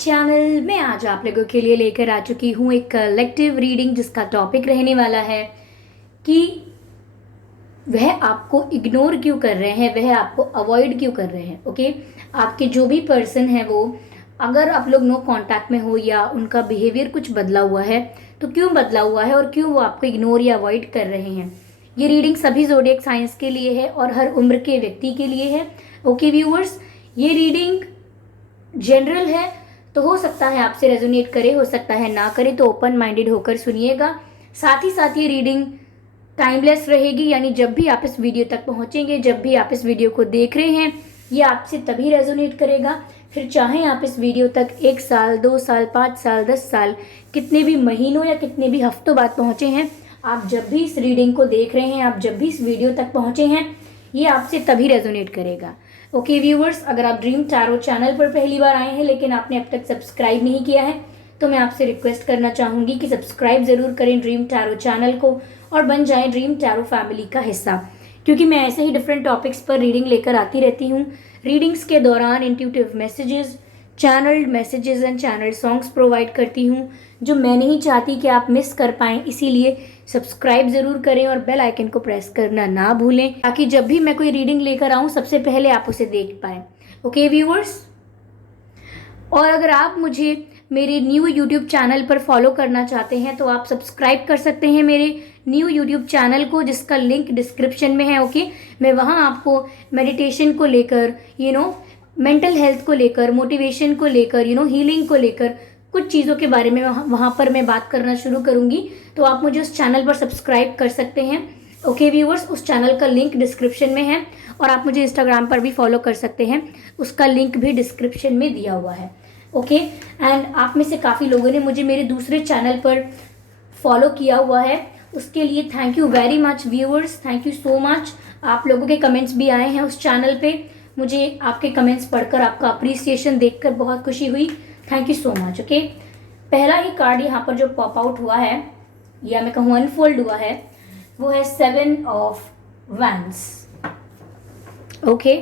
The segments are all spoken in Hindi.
चैनल। मैं आज आप लोगों के लिए लेकर आ चुकी हूँ एक कलेक्टिव रीडिंग जिसका टॉपिक रहने वाला है कि वह आपको इग्नोर क्यों कर रहे हैं, वह आपको अवॉइड क्यों कर रहे हैं। ओके, आपके जो भी पर्सन है वो, अगर आप लोग नो कांटेक्ट में हो या उनका बिहेवियर कुछ बदला हुआ है तो क्यों बदला हुआ है और क्यों वो आपको इग्नोर या अवॉइड कर रहे हैं। ये रीडिंग सभी ज़ोडिएक साइंस के लिए है और हर उम्र के व्यक्ति के लिए है। ओके व्यूअर्स, ये रीडिंग जनरल है तो हो सकता है आपसे रेजोनेट करे, हो सकता है ना करे, तो ओपन माइंडेड होकर सुनिएगा। साथ ही साथ ये रीडिंग टाइमलेस रहेगी, यानी जब भी आप इस वीडियो तक पहुंचेंगे, जब भी आप इस वीडियो को देख रहे हैं, ये आपसे तभी रेजोनेट करेगा। फिर चाहे आप इस वीडियो तक 1 साल, 2 साल, 5 साल, 10 साल, कितने भी महीनों या कितने भी हफ्तों बाद पहुंचे हैं, आप जब भी इस रीडिंग को देख रहे हैं, आप जब भी इस वीडियो तक पहुंचे हैं, ये आपसे तभी रेजोनेट करेगा। ओके व्यूवर्स, अगर आप ड्रीम टैरो चैनल पर पहली बार आए हैं लेकिन आपने अब तक सब्सक्राइब नहीं किया है तो मैं आपसे रिक्वेस्ट करना चाहूँगी कि सब्सक्राइब ज़रूर करें ड्रीम टैरो चैनल को और बन जाएं ड्रीम टैरो फैमिली का हिस्सा, क्योंकि मैं ऐसे ही डिफरेंट टॉपिक्स पर रीडिंग लेकर आती रहती हूँ। रीडिंग्स के दौरान intuitive messages, channelled messages and channel songs provide करती हूँ जो मैं नहीं चाहती कि आप मिस कर पाएँ। इसीलिए सब्सक्राइब ज़रूर करें और बेल आइकन को प्रेस करना ना भूलें ताकि जब भी मैं कोई रीडिंग लेकर आऊँ सबसे पहले आप उसे देख पाएँ। ओके व्यूअर्स, और अगर आप मुझे मेरे न्यू यूट्यूब चैनल पर फॉलो करना चाहते हैं तो आप सब्सक्राइब कर सकते हैं मेरे न्यू यूट्यूब चैनल को, जिसका लिंक डिस्क्रिप्शन में है। ओके, मैं वहाँ आपको मेडिटेशन को लेकर, मेंटल हेल्थ को लेकर, मोटिवेशन को लेकर, हीलिंग को लेकर कुछ चीज़ों के बारे में वहाँ पर मैं बात करना शुरू करूँगी, तो आप मुझे उस चैनल पर सब्सक्राइब कर सकते हैं। ओके व्यूअर्स, उस चैनल का लिंक डिस्क्रिप्शन में है और आप मुझे इंस्टाग्राम पर भी फॉलो कर सकते हैं, उसका लिंक भी डिस्क्रिप्शन में दिया हुआ है। ओके, एंड आप में से काफ़ी लोगों ने मुझे मेरे दूसरे चैनल पर फॉलो किया हुआ है, उसके लिए thank you very much viewers, thank you so much. आप लोगों के कमेंट्स भी आए हैं उस चैनल पे, मुझे आपके कमेंट्स पढ़कर, आपका अप्रिसिएशन देखकर बहुत खुशी हुई। Thank you so much. Okay, पहला ही कार्ड यहाँ पर जो पॉप आउट हुआ है या मैं कहूँ अनफोल्ड हुआ है वो है 7 ऑफ वैंड्स। ओके,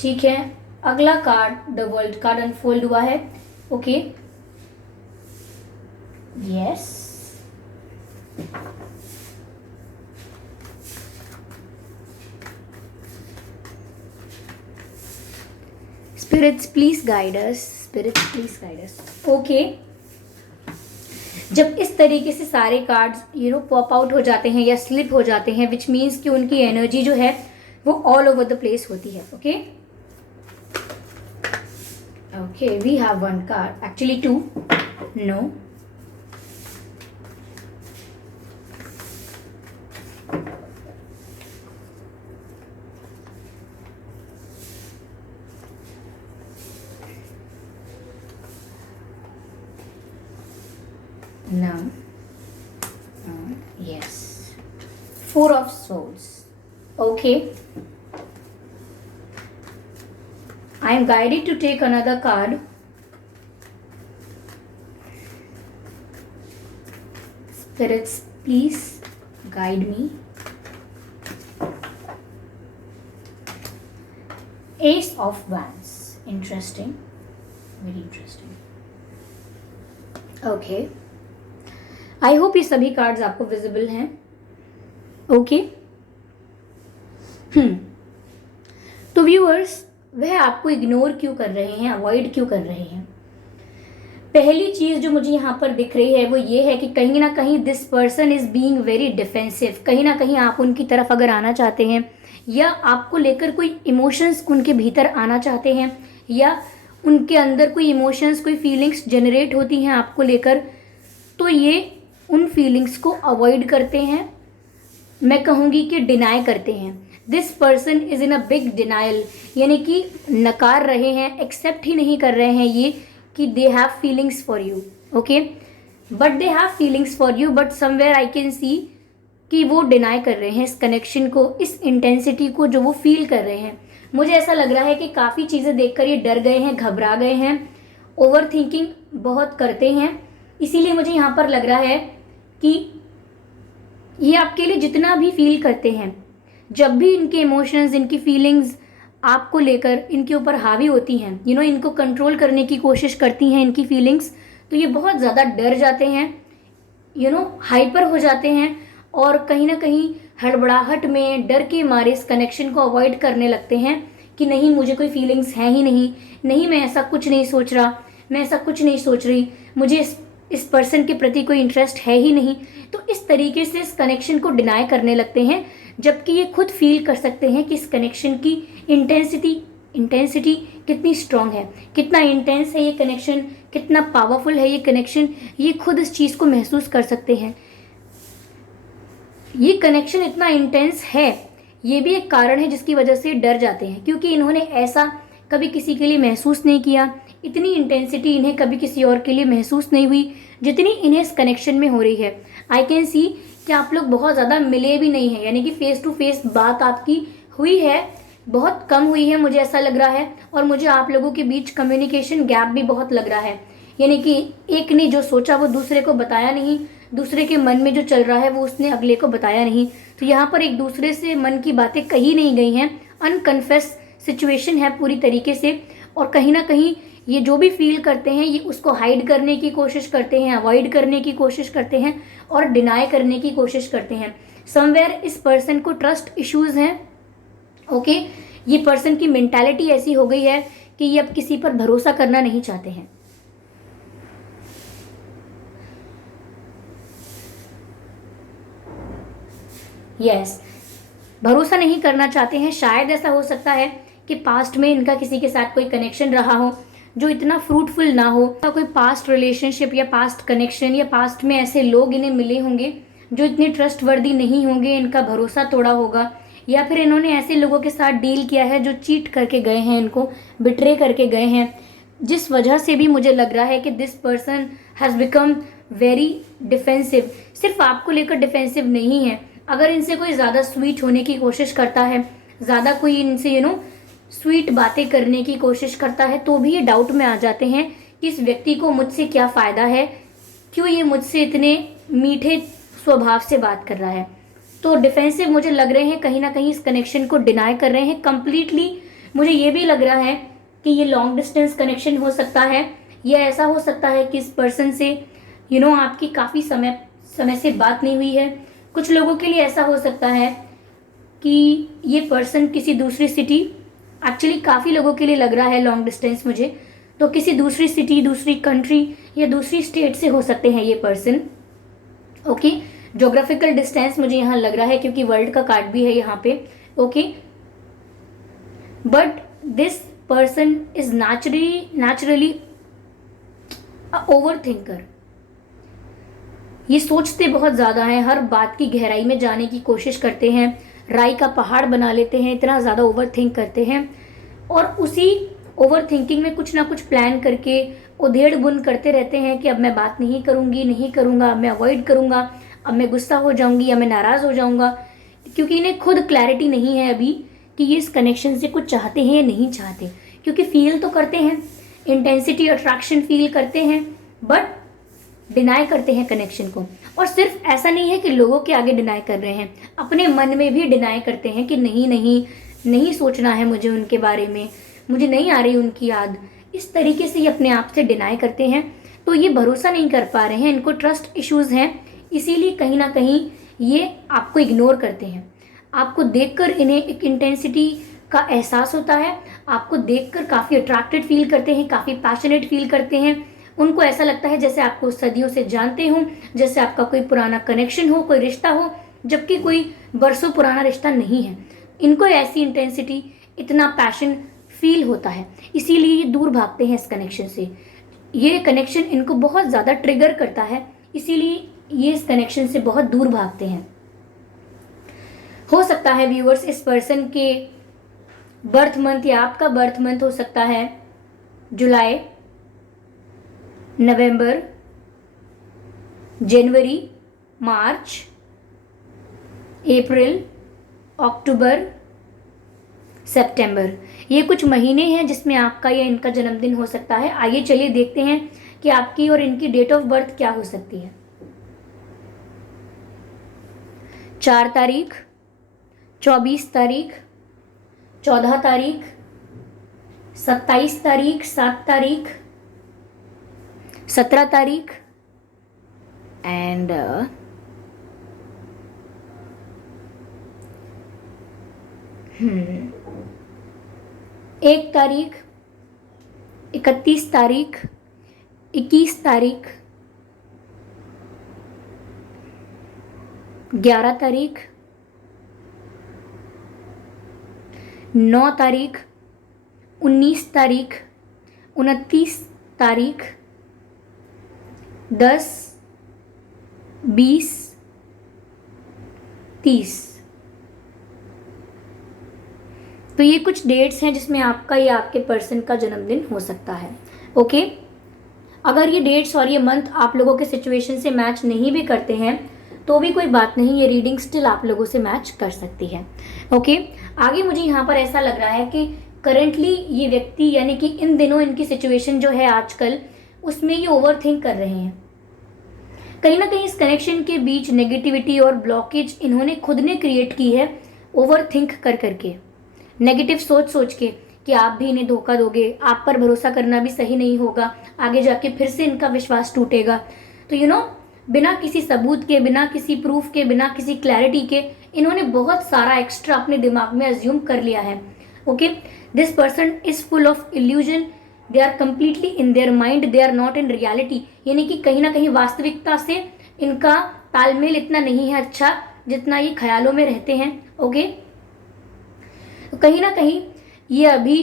ठीक है, अगला card the world card unfold हुआ है। Okay, yes, spirits please guide us, spirits please guide us. Okay, जब इस तरीके से सारे कार्ड्स पॉप आउट हो जाते हैं या स्लिप हो जाते हैं, विच मीन्स कि उनकी एनर्जी जो है वो ऑल ओवर द प्लेस होती है। Okay okay, we have 1 card, actually 2, no, now, yes, 4 of swords. Okay, I am guided to take another card. Spirits, please guide me. Ace of Wands. Interesting, very interesting. Okay, I hope ये सभी कार्ड्स आपको विजिबल हैं। ओके, तो व्यूअर्स, वह आपको इग्नोर क्यों कर रहे हैं, अवॉइड क्यों कर रहे हैं। पहली चीज़ जो मुझे यहाँ पर दिख रही है वो ये है कि कहीं ना कहीं this person is being very defensive. कहीं ना कहीं आप उनकी तरफ अगर आना चाहते हैं या आपको लेकर कोई इमोशंस उनके भीतर आना चाहते हैं या उनके अंदर कोई इमोशंस, कोई फीलिंग्स जनरेट होती हैं आपको लेकर, तो ये उन फीलिंग्स को अवॉइड करते हैं, मैं कहूँगी कि डिनाई करते हैं। This person is in a big denial, यानी कि नकार रहे हैं, एक्सेप्ट ही नहीं कर रहे हैं ये कि they have feelings for you. Okay, but they have feelings for you, but somewhere I can see कि वो डिनाई कर रहे हैं इस कनेक्शन को, इस इंटेंसिटी को जो वो फील कर रहे हैं। मुझे ऐसा लग रहा है कि काफ़ी चीज़ें देखकर ये डर गए हैं, घबरा गए हैं, ओवर थिंकिंग बहुत करते हैं। इसीलिए मुझे यहाँ पर लग रहा है कि ये आपके लिए जितना भी फील करते हैं, जब भी इनके इमोशंस, इनकी फीलिंग्स आपको लेकर इनके ऊपर हावी होती हैं, इनको कंट्रोल करने की कोशिश करती हैं इनकी फीलिंग्स, तो ये बहुत ज़्यादा डर जाते हैं, हाइपर हो जाते हैं और कहीं ना कहीं हड़बड़ाहट में डर के मारे इस कनेक्शन को अवॉइड करने लगते हैं कि नहीं, मुझे कोई फीलिंग्स है ही नहीं, नहीं मैं ऐसा कुछ नहीं सोच रहा, मैं ऐसा कुछ नहीं सोच रही, मुझे इस पर्सन के प्रति कोई इंटरेस्ट है ही नहीं। तो इस तरीके से इस कनेक्शन को डिनाई करने लगते हैं, जबकि ये खुद फील कर सकते हैं कि इस कनेक्शन की इंटेंसिटी कितनी स्ट्रांग है, कितना इंटेंस है ये कनेक्शन, कितना पावरफुल है ये कनेक्शन, ये खुद इस चीज़ को महसूस कर सकते हैं। ये कनेक्शन इतना इंटेंस है, ये भी एक कारण है जिसकी वजह से डर जाते हैं, क्योंकि इन्होंने ऐसा कभी किसी के लिए महसूस नहीं किया, इतनी इंटेंसिटी इन्हें कभी किसी और के लिए महसूस नहीं हुई जितनी इन्हें इस कनेक्शन में हो रही है। आई कैन सी कि आप लोग बहुत ज़्यादा मिले भी नहीं हैं, यानी कि फेस टू फेस बात आपकी हुई है, बहुत कम हुई है मुझे ऐसा लग रहा है, और मुझे आप लोगों के बीच कम्युनिकेशन गैप भी बहुत लग रहा है, यानी कि एक ने जो सोचा वो दूसरे को बताया नहीं, दूसरे के मन में जो चल रहा है वो उसने अगले को बताया नहीं, तो यहाँ पर एक दूसरे से मन की बातें कही नहीं गई हैं, अनकन्फेस सिचुएशन है पूरी तरीके से, और कहीं ना कहीं ये जो भी फील करते हैं ये उसको हाइड करने की कोशिश करते हैं, अवॉइड करने की कोशिश करते हैं और डिनाई करने की कोशिश करते हैं। समवेयर इस पर्सन को ट्रस्ट इश्यूज हैं, ओके, ये पर्सन की मेंटालिटी ऐसी हो गई है कि ये अब किसी पर भरोसा करना नहीं चाहते हैं। यस, भरोसा नहीं करना चाहते हैं। शायद ऐसा हो सकता है कि पास्ट में इनका किसी के साथ कोई कनेक्शन रहा हो जो इतना फ्रूटफुल ना हो, कोई पास्ट रिलेशनशिप या पास्ट कनेक्शन या पास्ट में ऐसे लोग इन्हें मिले होंगे जो इतने ट्रस्टवर्दी नहीं होंगे, इनका भरोसा तोड़ा होगा, या फिर इन्होंने ऐसे लोगों के साथ डील किया है जो चीट करके गए हैं, इनको बिट्रे करके गए हैं, जिस वजह से भी मुझे लग रहा है कि this person has become very defensive. सिर्फ आपको लेकर डिफेंसिव नहीं है, अगर इनसे कोई ज़्यादा स्वीट होने की कोशिश करता है, ज़्यादा कोई इनसे स्वीट बातें करने की कोशिश करता है, तो भी ये डाउट में आ जाते हैं कि इस व्यक्ति को मुझसे क्या फ़ायदा है, क्यों ये मुझसे इतने मीठे स्वभाव से बात कर रहा है। तो डिफेंसिव मुझे लग रहे हैं, कहीं ना कहीं इस कनेक्शन को डिनाई कर रहे हैं कम्प्लीटली। मुझे ये भी लग रहा है कि ये लॉन्ग डिस्टेंस कनेक्शन हो सकता है, या ऐसा हो सकता है कि इस पर्सन से आपकी काफ़ी समय से बात नहीं हुई है। कुछ लोगों के लिए ऐसा हो सकता है कि ये पर्सन किसी दूसरी सिटी, एक्चुअली काफ़ी लोगों के लिए लग रहा है लॉन्ग डिस्टेंस मुझे, तो किसी दूसरी सिटी, दूसरी कंट्री या दूसरी स्टेट से हो सकते हैं ये पर्सन, ओके। ज्योग्राफिकल डिस्टेंस मुझे यहाँ लग रहा है क्योंकि वर्ल्ड का कार्ड भी है यहाँ पे, okay. But this person is naturally over thinker. ये सोचते बहुत ज़्यादा हैं, हर बात की गहराई में जाने की कोशिश करते हैं, राई का पहाड़ बना लेते हैं, इतना ज़्यादा ओवर थिंक करते हैं, और उसी ओवर थिंकिंग में कुछ ना कुछ प्लान करके उधेड़ बुन करते रहते हैं कि अब मैं बात नहीं करूँगी, नहीं करूँगा, अब मैं अवॉइड करूँगा, अब मैं गुस्सा हो जाऊँगी या मैं नाराज़ हो जाऊँगा, क्योंकि इन्हें खुद क्लैरिटी नहीं है अभी कि ये इस कनेक्शन से कुछ चाहते हैं या नहीं चाहते, क्योंकि फील तो करते हैं, इंटेंसिटी अट्रैक्शन फील करते हैं, बट डिनाई करते हैं कनेक्शन को। और सिर्फ ऐसा नहीं है कि लोगों के आगे डिनाई कर रहे हैं, अपने मन में भी डिनाई करते हैं कि नहीं नहीं नहीं सोचना है मुझे उनके बारे में, मुझे नहीं आ रही उनकी याद, इस तरीके से ये अपने आप से डिनाई करते हैं। तो ये भरोसा नहीं कर पा रहे हैं, इनको ट्रस्ट इश्यूज हैं, इसीलिए कहीं ना कहीं ये आपको इग्नोर करते हैं। आपको देखकर इन्हें एक इंटेंसिटी का एहसास होता है, आपको देखकर काफ़ी अट्रैक्टेड फील करते हैं, काफ़ी पैशनेट फील करते हैं। उनको ऐसा लगता है जैसे आपको सदियों से जानते हों, जैसे आपका कोई पुराना कनेक्शन हो, कोई रिश्ता हो, जबकि कोई बरसों पुराना रिश्ता नहीं है। इनको ऐसी इंटेंसिटी, इतना पैशन फील होता है, इसीलिए ये दूर भागते हैं इस कनेक्शन से। ये कनेक्शन इनको बहुत ज़्यादा ट्रिगर करता है, इसीलिए ये इस कनेक्शन से बहुत दूर भागते हैं। हो सकता है व्यूअर्स इस पर्सन के बर्थ मंथ या आपका बर्थ मंथ हो सकता है जुलाई, नवंबर, जनवरी, मार्च, अप्रैल, अक्टूबर, सितंबर। ये कुछ महीने हैं जिसमें आपका या इनका जन्मदिन हो सकता है। आइए चलिए देखते हैं कि आपकी और इनकी डेट ऑफ बर्थ क्या हो सकती है। 4 तारीख, 24 तारीख, 14 तारीख, 27 तारीख, 7 तारीख, 17 तारीख एंड 1 तारीख, 31 तारीख, 21 तारीख, 11 तारीख, 9 तारीख, 19 तारीख, 29 तारीख, 10, 20, 30। तो ये कुछ डेट्स हैं जिसमें आपका या आपके पर्सन का जन्मदिन हो सकता है। ओके, अगर ये डेट्स और ये मंथ आप लोगों के सिचुएशन से मैच नहीं भी करते हैं तो भी कोई बात नहीं, ये रीडिंग स्टिल आप लोगों से मैच कर सकती है। ओके, आगे मुझे यहाँ पर ऐसा लग रहा है कि करंटली ये व्यक्ति यानी कि इन दिनों इनकी सिचुएशन जो है आजकल उसमें ये ओवर थिंक कर रहे हैं। कहीं ना कहीं इस कनेक्शन के बीच नेगेटिविटी और ब्लॉकेज इन्होंने खुद ने क्रिएट की है, ओवर थिंक कर करके, नेगेटिव सोच सोच के कि आप भी इन्हें धोखा दोगे, आप पर भरोसा करना भी सही नहीं होगा, आगे जाके फिर से इनका विश्वास टूटेगा। तो बिना किसी सबूत के, बिना किसी प्रूफ के, बिना किसी क्लैरिटी के इन्होंने बहुत सारा एक्स्ट्रा अपने दिमाग में अज्यूम कर लिया है। Okay, this person is full of illusion, they are completely in their mind, they are not in reality. यानी कि कहीं ना कहीं वास्तविकता से इनका तालमेल इतना नहीं है अच्छा जितना ये ख्यालों में रहते हैं। ओके, तो कहीं ना कहीं ये अभी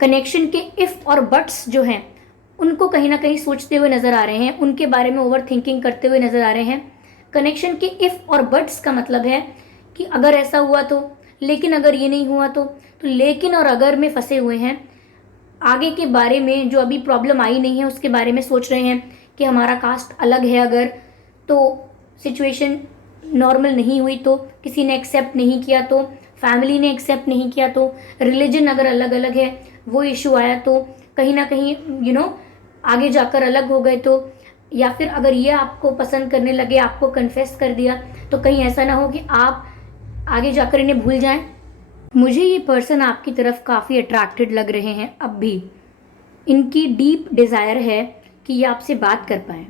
कनेक्शन के इफ और बट्स जो हैं उनको कहीं ना कहीं सोचते हुए नजर आ रहे हैं, उनके बारे में ओवर थिंकिंग करते हुए नजर आ रहे हैं। कनेक्शन के इफ और बट्स का मतलब है कि अगर ऐसा हुआ तो, लेकिन अगर ये नहीं हुआ तो लेकिन और अगर में फंसे हुए हैं। आगे के बारे में जो अभी प्रॉब्लम आई नहीं है उसके बारे में सोच रहे हैं कि हमारा कास्ट अलग है, अगर तो सिचुएशन नॉर्मल नहीं हुई तो, किसी ने एक्सेप्ट नहीं किया तो, फैमिली ने एक्सेप्ट नहीं किया तो, रिलीजन अगर अलग अलग है वो इशू आया तो, कहीं ना कहीं आगे जाकर अलग हो गए तो, या फिर अगर ये आपको पसंद करने लगे, आपको कन्फेस कर दिया तो कहीं ऐसा ना हो कि आप आगे जाकर इन्हें भूल जाएं। मुझे ये पर्सन आपकी तरफ काफ़ी अट्रैक्टेड लग रहे हैं। अब भी इनकी डीप डिज़ायर है कि ये आपसे बात कर पाएं।